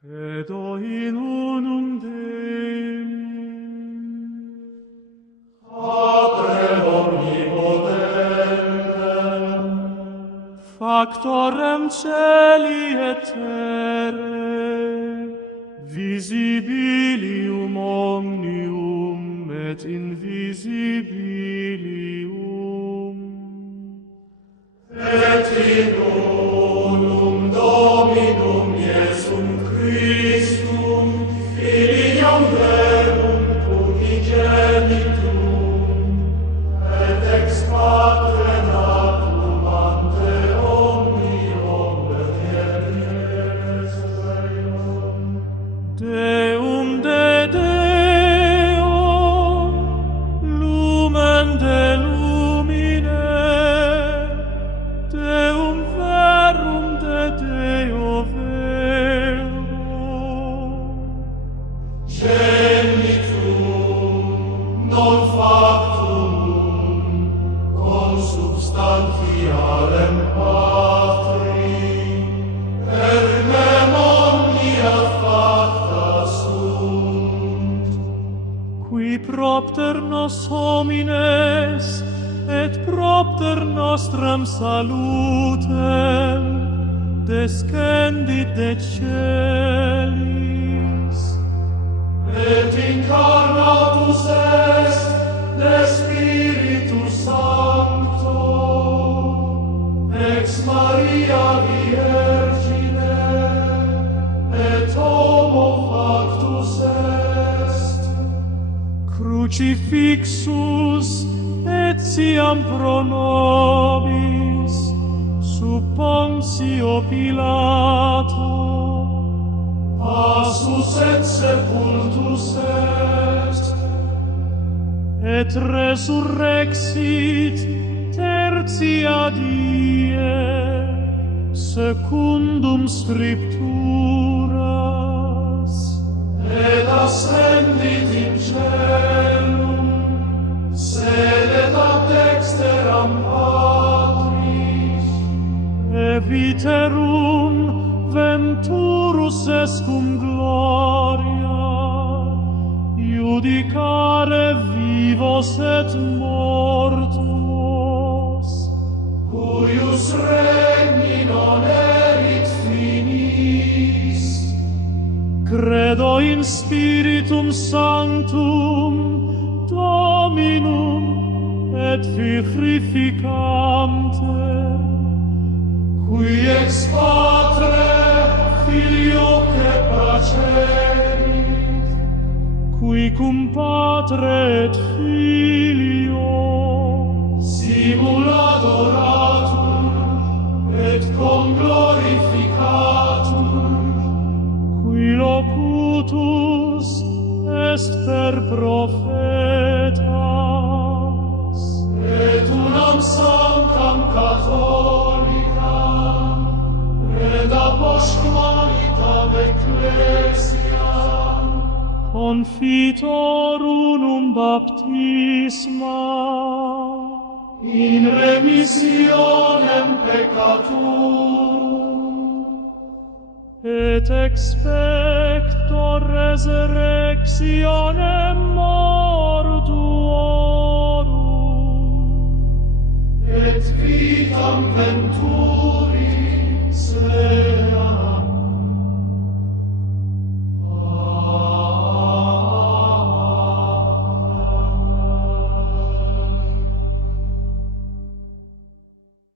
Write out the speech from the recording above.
Credo in unum Deum, Patrem omnipotentem, Factorem celi et terrae, visibilium omnium et invisibilium. Et in unum Dominum Iesum Christum, Filium Verum unigenitum, et ex Patre natum ante omnium et Deum de Deo, lumen de lumine, Deum verum de Deo verum. Genitum non factum consubstantialem Patri, per mem omnia facta sunt. Qui propter nos homines et propter nostram salutem descendit de celis, et incarnatus est de Spiritus Sancto ex Maria Virgine, et homo factus est, crucifixus etiam pro nobis sub Pontio Pilato, passus et sepultus est, et resurrexit tertia die secundum scripturas, et ascendit in caelum, sedet ad dexteram Patris, eviterum venturus est cum gloria, judicare vivos et mortuos, cuius regni non erit finis. Credo in Spiritum Sanctum, Dominum et vivificantem, qui ex Patre Filioque pracerit, qui cum Patre et Filio simul adoratur et conglorificatur, qui locutus est per prophetas, et unam sanctam catholicam et apostolitam ecclesiam confitor unum baptisma in remissionem peccatorum, et expecto resurrectionem mortuorum, et vitam venturi